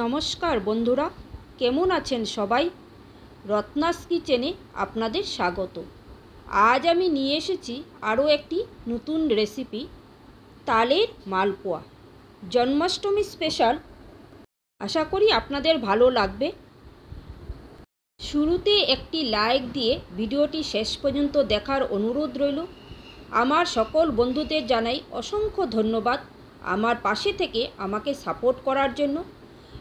নমস্কার বন্ধুরা, কেমন আছেন সবাই? রত্নাস কিচেনে আপনাদের স্বাগত। আজ আমি নিয়ে এসেছি আরও একটি নতুন রেসিপি, তালের মালপোয়া, জন্মাষ্টমী স্পেশাল। আশা করি আপনাদের ভালো লাগবে। শুরুতে একটি লাইক দিয়ে ভিডিওটি শেষ পর্যন্ত দেখার অনুরোধ রইল। আমার সকল বন্ধুদের জানাই অসংখ্য ধন্যবাদ আমার পাশে থেকে আমাকে সাপোর্ট করার জন্য।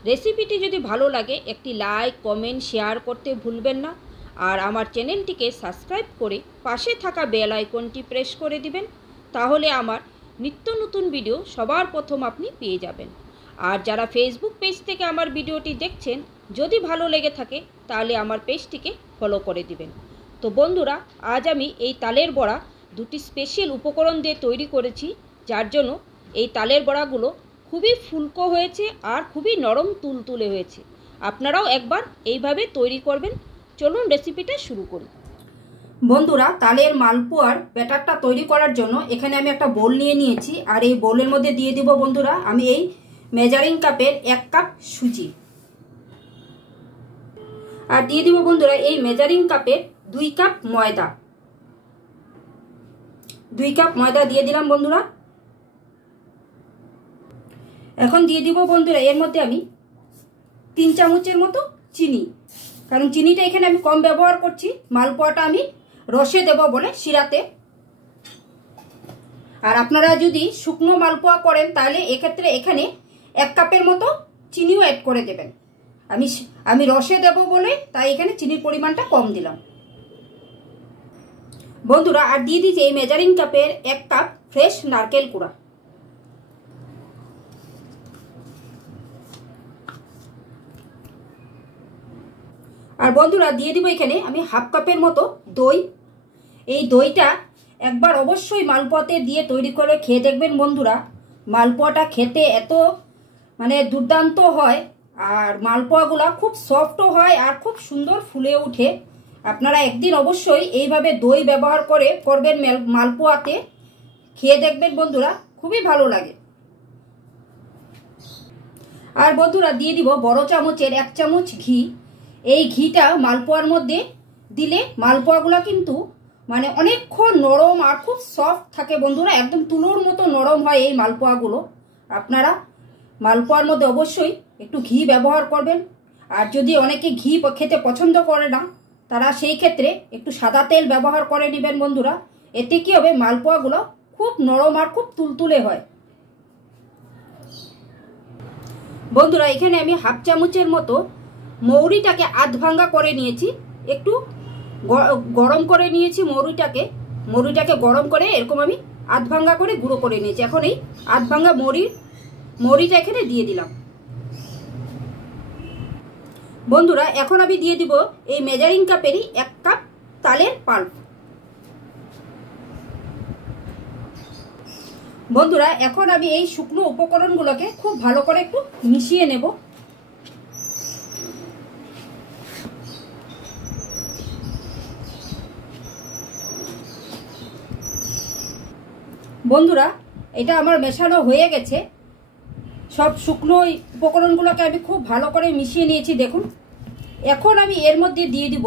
রেসিপিটি যদি ভালো লাগে একটি লাইক, কমেন্ট, শেয়ার করতে ভুলবেন না। আর আমার চ্যানেলটিকে সাবস্ক্রাইব করে পাশে থাকা বেল আইকনটি প্রেস করে দিবেন, তাহলে আমার নিত্য নতুন ভিডিও সবার প্রথম আপনি পেয়ে যাবেন। আর যারা ফেসবুক পেজ থেকে আমার ভিডিওটি দেখছেন, যদি ভালো লেগে থাকে তাহলে আমার পেজটিকে ফলো করে দিবেন। তো বন্ধুরা, আজ আমি এই তালের বড়া দুটি স্পেশাল উপকরণ দিয়ে তৈরি করেছি, যার জন্য এই তালের বড়াগুলো খুবই ফুলকো হয়েছে আর খুবই নরম তুলতুলে হয়েছে। আপনারাও একবার এইভাবে তৈরি করবেন। চলুন রেসিপিটা শুরু করি। বন্ধুরা, তালের মালপোয়ার ব্যাটারটা তৈরি করার জন্য এখানে আমি একটা বোল নিয়ে নিয়েছি, আর এই বোলের মধ্যে দিয়ে দিব বন্ধুরা আমি এই মেজারিং কাপের 1 কাপ সুজি, আর দিয়ে দিব বন্ধুরা এই মেজারিং কাপের 2 কাপ ময়দা। 2 কাপ ময়দা দিয়ে দিলাম বন্ধুরা। এখন দিয়ে দিব বন্ধুরা এর মধ্যে আমি 3 চামচের মতো চিনি, কারণ চিনিটা এখানে আমি কম ব্যবহার করছি। মালপোয়াটা আমি রসে দেব বলে শিরাতে। আর আপনারা যদি শুকনো মালপোয়া করেন তাহলে এক্ষেত্রে এখানে 1 কাপের মতো চিনিও অ্যাড করে দেবেন। আমি রসে দেব বলে তাই এখানে চিনির পরিমাণটা কম দিলাম বন্ধুরা। আর দিয়ে দিচ্ছি এই মেজারিং কাপের 1 কাপ ফ্রেশ নারকেল কুড়া। আর বন্ধুরা দিয়ে দিব এখানে আমি 1/2 কাপের মতো দই। এই দইটা একবার অবশ্যই মালপোয়াতে দিয়ে তৈরি করে খেয়ে দেখবেন বন্ধুরা। মালপোয়াটা খেতে এত দুর্দান্ত হয়, আর মালপোয়াগুলা খুব সফটও হয় আর খুব সুন্দর ফুলে ওঠে। আপনারা একদিন অবশ্যই এইভাবে দই ব্যবহার করে করবেন মালপোয়াতে, খেয়ে দেখবেন বন্ধুরা, খুবই ভালো লাগে। আর বন্ধুরা দিয়ে দিব বড় চামচের 1 চামচ ঘি। এই ঘিটা মালপোয়ার মধ্যে দিলে মালপোয়াগুলো কিন্তু অনেকক্ষণ নরম আর খুব সফট থাকে বন্ধুরা, একদম তুলোর মতো নরম হয় এই মালপোয়াগুলো। আপনারা মালপোয়ার মধ্যে অবশ্যই একটু ঘি ব্যবহার করবেন। আর যদি অনেকে ঘি খেতে পছন্দ করে না, তারা সেই ক্ষেত্রে একটু সাদা তেল ব্যবহার করে নেবেন বন্ধুরা। এতে কি হবে, মালপোয়াগুলো খুব নরম আর খুব তুলতুলে হয় বন্ধুরা। এখানে আমি 1/2 চামচের মতো মৌরিটাকে আধ ভাঙ্গা করে নিয়েছি, একটু গরম করে নিয়েছি মৌরিটাকে গরম করে এরকম আমি আধ ভাঙ্গা করে গুঁড়ো করে নিয়েছি। এখন এই আধ ভাঙ্গা মৌরিটা এখানে দিয়ে দিলাম বন্ধুরা। এখন আমি দিয়ে দিব এই মেজারিং কাপেরই 1 কাপ তালের পাল্প বন্ধুরা। এখন আমি এই শুকনো উপকরণগুলোকে খুব ভালো করে একটু মিশিয়ে নেব বন্ধুরা। এটা আমার মেশানো হয়ে গেছে। সব শুকনো উপকরণগুলোকে আমি খুব ভালো করে মিশিয়ে নিয়েছি দেখুন। এখন আমি এর মধ্যে দিয়ে দিব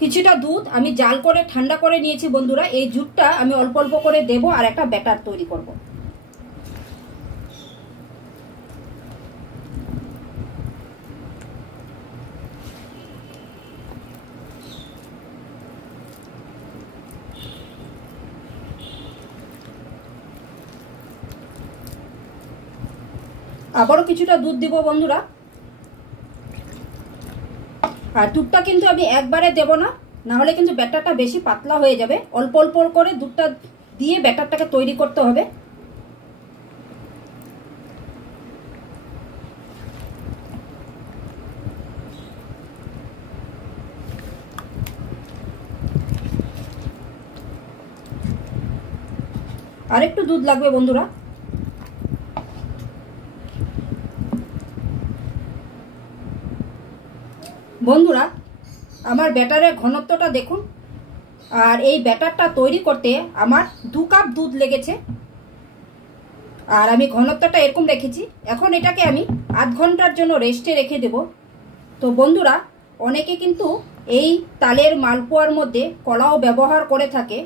কিছুটা দুধ। আমি জাল করে ঠান্ডা করে নিয়েছি বন্ধুরা। এই দুধটা আমি অল্প অল্প করে দেব আর একটা ব্যাটার তৈরি করব। আবারও কিছুটা দুধ দিব বন্ধুরা। আর দুধটা কিন্তু আমি একবারে দেব না, নাহলে কিন্তু ব্যাটারটা বেশি পাতলা হয়ে যাবে। অল্প অল্প করে দুধটা দিয়ে ব্যাটারটাকে তৈরি করতে হবে। আরেকটু দুধ লাগবে বন্ধুরা। বন্ধুরা, আমার ব্যাটারের ঘনত্বটা দেখুন। আর এই ব্যাটারটা তৈরি করতে আমার 2 কাপ দুধ লেগেছে। আর আমি ঘনত্বটা এরকম রেখেছি। এখন এটাকে আমি আধ ঘন্টার জন্য রেস্টে রেখে দেব। তো বন্ধুরা, অনেকে কিন্তু এই তালের মালপোয়ার মধ্যে কলাও ব্যবহার করে থাকে।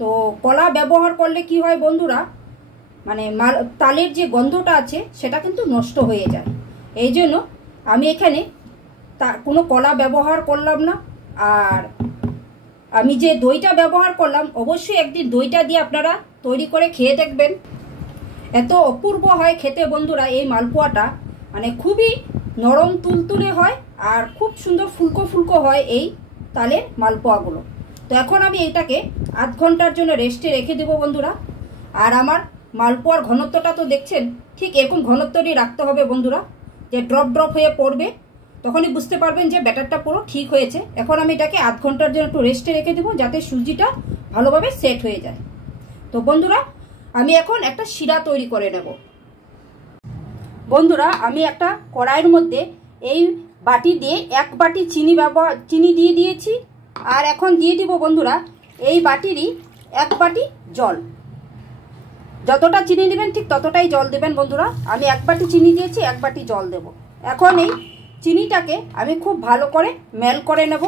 তো কলা ব্যবহার করলে কি হয় বন্ধুরা, মানে তালের যে গন্ধটা আছে সেটা কিন্তু নষ্ট হয়ে যায়। এই জন্য আমি এখানে কোনো কলা ব্যবহার করলাম না। আর আমি যে দইটা ব্যবহার করলাম, অবশ্যই একদিন দইটা দিয়ে আপনারা তৈরি করে খেয়ে দেখবেন। এত অপূর্ব হয় খেতে বন্ধুরা এই মালপোয়াটা, মানে খুবই নরম তুলতুলে হয় আর খুব সুন্দর ফুলকো ফুলকো হয় এই তালের মালপোয়াগুলো। তো এখন আমি এটাকে আধ ঘন্টার জন্য রেস্টে রেখে দেবো বন্ধুরা। আর আমার মালপোয়ার ঘনত্বটা তো দেখছেন, ঠিক এরকম ঘনত্বই রাখতে হবে বন্ধুরা, যে ড্রপ ড্রপ হয়ে পড়বে, তখনই বুঝতে পারবেন যে ব্যাটারটা পুরো ঠিক হয়েছে। এখন আমি এটাকে আধ ঘন্টার জন্য একটু রেস্টে রেখে দেবো, যাতে সুজিটা ভালোভাবে সেট হয়ে যায়। তো বন্ধুরা, আমি এখন একটা শিরা তৈরি করে নেব। বন্ধুরা, আমি একটা কড়াইয়ের মধ্যে এই বাটি দিয়ে 1 বাটি চিনি দিয়ে দিয়েছি। আর এখন দিয়ে দিব বন্ধুরা এই বাটিরই 1 বাটি জল। যতটা চিনি নেবেন ঠিক ততটাই জল দেবেন বন্ধুরা। আমি 1 বাটি চিনি দিয়েছি, 1 বাটি জল দেব। এখন এই চিনিটাকে আমি খুব ভালো করে মেল করে নেব।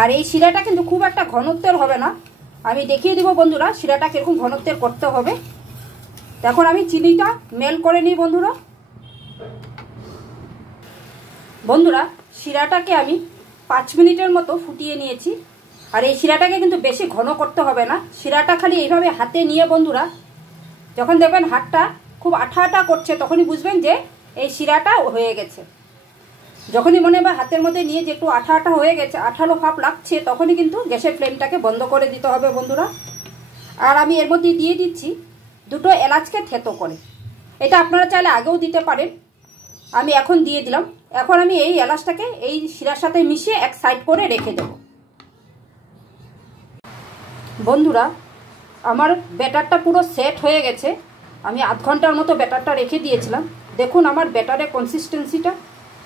আর এই শিরাটা কিন্তু খুব একটা ঘনত্বের হবে না, আমি দেখিয়ে দিব বন্ধুরা শিরাটা কিরকম ঘনত্বের করতে হবে। এখন আমি চিনিটা মেল করে নিই বন্ধুরা। বন্ধুরা, শিরাটাকে আমি 5 মিনিটের মতো ফুটিয়ে নিয়েছি। আর এই শিরাটাকে কিন্তু বেশি ঘন করতে হবে না। শিরাটা খালি এইভাবে হাতে নিয়ে বন্ধুরা, যখন দেখবেন হাতটা খুব আঠা আঠা করছে, তখনই বুঝবেন যে এই শিরাটা হয়ে গেছে। যখনই মনে হয় হাতের মধ্যে নিয়ে যে একটু আঠা আঠা হয়ে গেছে, আঠালো ভাব লাগছে, তখনই কিন্তু গ্যাসের ফ্লেমটাকে বন্ধ করে দিতে হবে বন্ধুরা। আর আমি এর মধ্যে দিয়ে দিচ্ছি 2টো এলাচকে থেতো করে। এটা আপনারা চাইলে আগেও দিতে পারেন, আমি এখন দিয়ে দিলাম। এখন আমি এই এলাচটাকে এই শিরার সাথে মিশিয়ে এক সাইড করে রেখে দেব। বন্ধুরা, আমার ব্যাটারটা পুরো সেট হয়ে গেছে। আমি আধ ঘন্টার মতো ব্যাটারটা রেখে দিয়েছিলাম। দেখুন আমার ব্যাটারের কনসিস্টেন্সিটা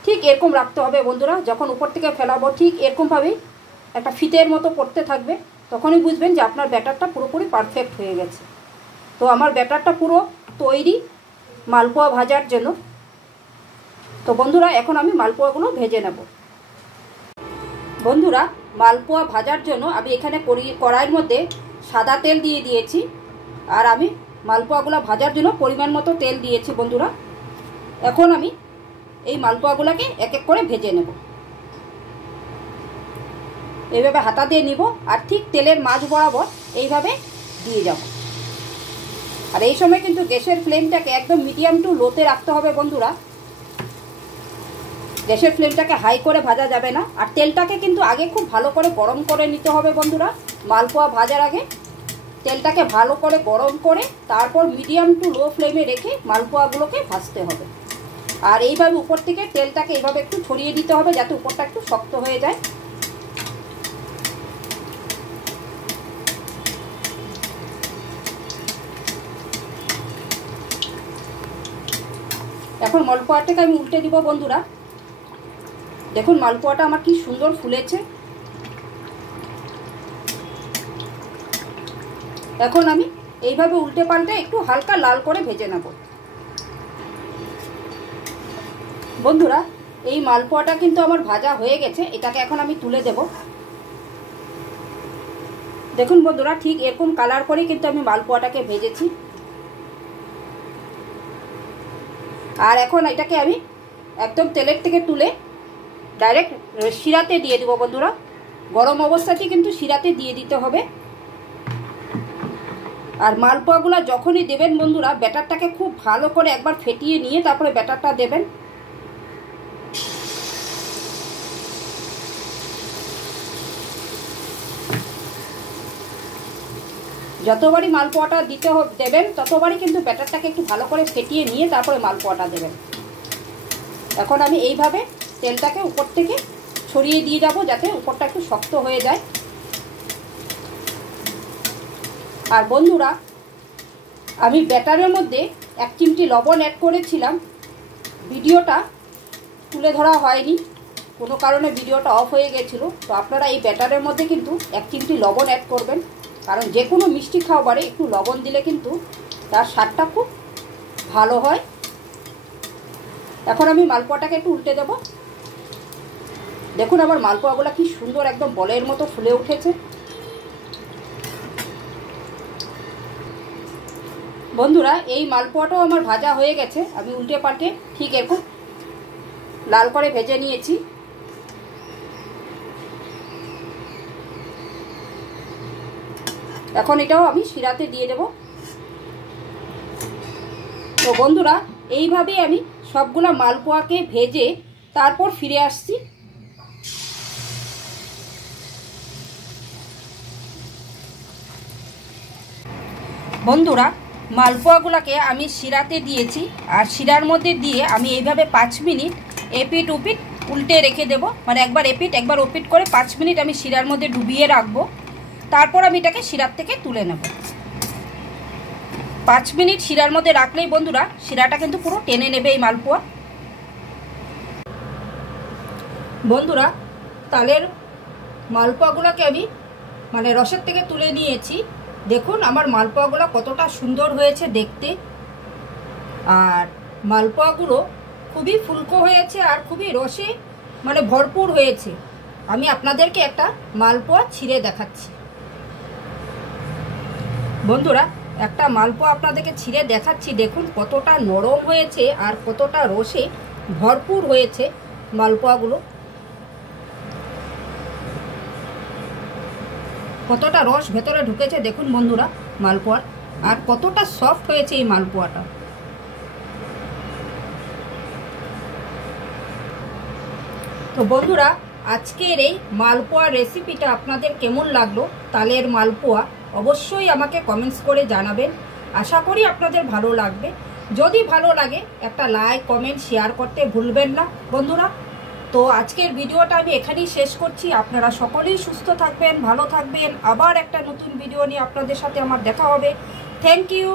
ঠিক এরকম রাখতে হবে বন্ধুরা। যখন উপর থেকে ফেলাবো ঠিক এরকমভাবেই একটা ফিতের মতো পড়তে থাকবে, তখনই বুঝবেন যে আপনার ব্যাটারটা পুরোপুরি পারফেক্ট হয়ে গেছে। তো আমার ব্যাটারটা পুরো তৈরি মালপোয়া ভাজার জন্য। তো বন্ধুরা, এখন আমি মালপোয়াগুলো ভেজে নেব। বন্ধুরা, মালপোয়া ভাজার জন্য আমি এখানে কড়াইয়ের মধ্যে সাদা তেল দিয়ে দিয়েছি। আর আমি মালপোয়াগুলো ভাজার জন্য পরিমাণ মতো তেল দিয়েছি বন্ধুরা। এখন আমি এই মালপোয়াগুলোকে এক এক করে ভেজে নেব। এইভাবে হাতা দিয়ে নিব আর ঠিক তেলের মাঝ বরাবর এইভাবে দিয়ে যাব। আর এই সময় কিন্তু গ্যাসের ফ্লেমটাকে একদম মিডিয়াম টু লোতে রাখতে হবে বন্ধুরা। গ্যাসের ফ্লেমটাকে হাই করে ভাজা যাবে না। আর তেলটাকে কিন্তু আগে খুব ভালো করে গরম করে নিতে হবে বন্ধুরা। মালপোয়া ভাজার আগে তেলটাকে ভালো করে গরম করে তারপর মিডিয়াম টু লো ফ্লেমে রেখে মালপোয়াগুলোকে ভাজতে হবে। আর এইভাবে উপর থেকে তেলটাকে এইভাবে একটু ছড়িয়ে দিতে হবে, যাতে উপরটা একটু শক্ত হয়ে যায়। এখন মালপোয়াটাকে আমি উল্টে দিব বন্ধুরা। দেখুন মালপোয়াটা আমার কি সুন্দর ফুলেছে। এখন আমি এইভাবে উল্টে পাল্টে একটু হালকা লাল করে ভেজে নেব বন্ধুরা। এই মালপোয়াটা কিন্তু আমার ভাজা হয়ে গেছে, এটাকে এখন আমি তুলে দেব। দেখুন বন্ধুরা, ঠিক এরকম কালার করে কিন্তু আমি মালপোয়াটাকে ভেজেছি। আর এখন এটাকে আমি একদম তেলের থেকে তুলে ডাইরেক্ট শিরাতে দিয়ে দেব বন্ধুরা। গরম অবস্থাতেই কিন্তু শিরাতে দিয়ে দিতে হবে। আর মালপোয়াগুলো যখনই দেবেন বন্ধুরা, ব্যাটারটাকে খুব ভালো করে একবার ফেটিয়ে নিয়ে তারপরে ব্যাটারটা দেবেন। যতবারই মালপোয়াটা দেবেন ততবারই কিন্তু ব্যাটারটাকে একটু ভালো করে ফেটিয়ে নিয়ে তারপরে মালপোয়াটা দেবেন। এখন আমি এইভাবে তেলটাকে উপর থেকে ছড়িয়ে দিয়ে যাব, যাতে উপরটা একটু শক্ত হয়ে যায়। আর বন্ধুরা, আমি ব্যাটারের মধ্যে 1 চিমটি লবণ অ্যাড করেছিলাম। ভিডিওটা তুলে ধরা হয়নি, কোনো কারণে ভিডিওটা অফ হয়ে গেছিলো। তো আপনারা এই ব্যাটারের মধ্যে কিন্তু 1 চিমটি লবণ অ্যাড করবেন, কারণ যে কোনো মিষ্টি খাবারে একটু লবণ দিলে কিন্তু তার স্বাদটা খুব ভালো হয়। এখন আমি মালপোয়াটাকে একটু উল্টে দেব। দেখুন আমার মালপোয়াগুলো কি সুন্দর একদম বলের মতো ফুলে উঠেছে। বন্ধুরা এই মালপোয়াটাও আমার ভাজা হয়ে গেছে। আমি উল্টে পাল্টে ঠিক এরকম লাল করে ভেজে নিয়েছি। এখন এটাও আমি শিরাতে দিয়ে দেব। তো বন্ধুরা এইভাবেই আমি সবগুলা মালপোয়াকে ভেজে তারপর ফিরে আসছি। বন্ধুরা মালপোয়াগুলোকে আমি শিরাতে দিয়েছি, আর শিরার মধ্যে দিয়ে আমি এইভাবে 5 মিনিট এপিট উপিট উল্টে রেখে দেব। মানে একবার এপিট একবার ওপিট করে 5 মিনিট আমি শিরার মধ্যে ডুবিয়ে রাখবো। তারপর আমি এটাকে শিরার থেকে তুলে নেব। 5 মিনিট শিরার মধ্যে রাখলেই বন্ধুরা শিরাটা কিন্তু পুরো টেনে নেবে এই মালপোয়া। বন্ধুরা তালের মালপোয়াগুলোকে আমি মানে রসের থেকে তুলে নিয়েছি। দেখুন আমার মালপোয়াগুলো কতটা সুন্দর হয়েছে দেখতে, আর মালপোয়াগুলো খুবই ফুলকো হয়েছে আর খুবই রসে মানে ভরপুর হয়েছে। আমি আপনাদেরকে একটা মালপোয়া ছিঁড়ে দেখাচ্ছি। বন্ধুরা একটা মালপোয়া আপনাদেরকে ছিঁড়ে দেখাচ্ছি। দেখুন কতটা নরম হয়েছে আর কতটা রসে ভরপুর হয়েছে মালপোয়াগুলো। কতটা রস ভেতরে ঢুকেছে দেখুন বন্ধুরা মালপোয়ার, আর কতটা সফট হয়েছে এই মালপোয়াটা। তো বন্ধুরা আজকের এই মালপোয়া রেসিপিটা আপনাদের কেমন লাগলো, তালের মালপোয়া, অবশ্যই আমাকে কমেন্টস করে জানাবেন। আশা করি আপনাদের ভালো লাগবে। যদি ভালো লাগে একটা লাইক কমেন্ট শেয়ার করতে ভুলবেন না বন্ধুরা। তো আজকের ভিডিওটা আমি এখানেই শেষ করছি। আপনারা সকলেই সুস্থ থাকবেন, ভালো থাকবেন। আবার একটা নতুন ভিডিও নিয়ে আপনাদের সাথে আমার দেখা হবে। Thank you.